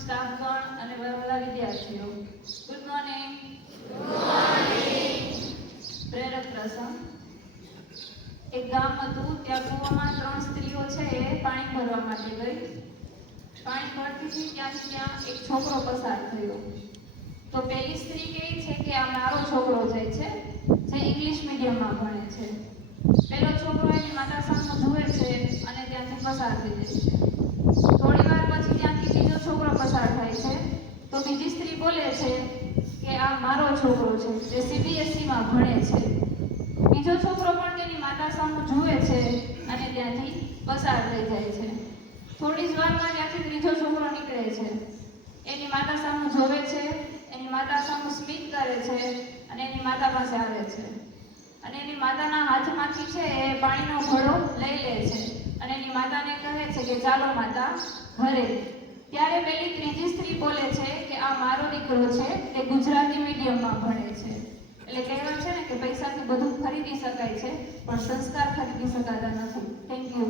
સ્ટાફગણ અને વહેલા વિદ્યાર્થીઓ ગુડ મોર્નિંગ પ્રેરક પ્રસંગ. એક ગામ હતું ત્યાં કૂવામાં ત્રણ સ્ત્રીઓ છે, એ પાણી ભરવા માટે ગઈ. પાણી ભરતી હતી ત્યાંથી ત્યાં એક છોકરો પસાર થયો. તો પેલી સ્ત્રી કહે છે કે, આ મારો છોકરો જાય છે, જે ઇંગ્લિશ મીડિયમમાં ભણે છે. પેલો છોકરો એની માતા સામે જુએ છે અને ત્યાંથી પસાર થઈ જાય છે થોડી વાર પછી ત્યાંથી બીજો છોકરો પસાર થાય છે તો બીજી સ્ત્રી બોલે છે કે આ મારો છોકરો છે, જે સીબીએસઈમાં માં ભણે છે. બીજો છોકરો પણ તેની માતા સામે જુએ છે અને ત્યાંથી પસાર થઈ જાય છે. થોડી જ વારમાં ત્યાંથી ત્રીજો છોકરો નીકળે છે. એની માતા સામે જોવે છે, એની માતા સામે સ્મિત કરે છે અને એની માતા પાસે આવે છે. અને એની માતાના હાથમાંથી છે એ પાણીનો ઘડો લઈ લે છે અને એની માતાને કહે છે કે ચાલો માતા, ઘરે. ત્યારે પેલી ત્રીજી સ્ત્રી બોલે છે કે આ મારો દીકરો છે, તે ગુજરાતી મીડિયમમાં ભણે છે. એટલે કહેવાય છે ને કે પૈસાથી બધું ખરીદી શકાય છે, પણ સંસ્કાર ખરીદી શકાતા નથી. Thank you